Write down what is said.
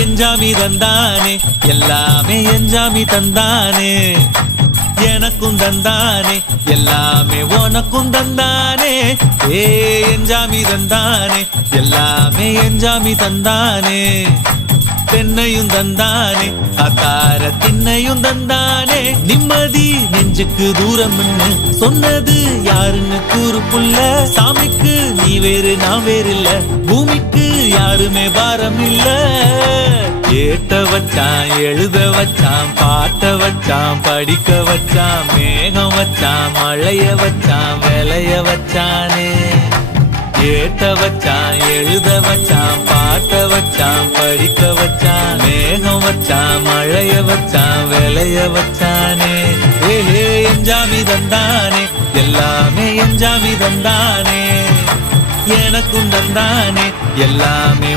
எஞ்சாமி தந்தானே எல்லாமே எஞ்சாமி தந்தானே எனக்கும் தந்தானே எல்லாமே உனக்கும் தந்தானே ஏ எஞ்சாமி தந்தானே எல்லாமே எஞ்சாமி தந்தானே தென்னையும் தந்தானே அத்தார திண்ணையும் தந்தானே நிம்மதி நெஞ்சுக்கு தூரம் சொன்னது யாருன்னு கூறு புள்ள சாமிக்கு நீ வேறு நான் வேறு இல்ல பூமிக்கு யாருமே பாரம் இல்ல ஏத்த வச்சான் எழுத வச்சான் பாட்ட வச்சான் படிக்க வச்சான் மேகம் வச்சான் மழைய வச்சான் விளைய வச்சானே ஏத்த வச்சான் எழுத வச்சான் பாட்ட வச்சான் படிக்க வச்சான் மேகம் வச்சான் மழைய வச்சான் விளைய வச்சானே ஏஹே எஞ்சாமி தந்தானே எல்லாமே எஞ்சாமி தந்தானே எனக்கும் தந்தானே எல்லாமே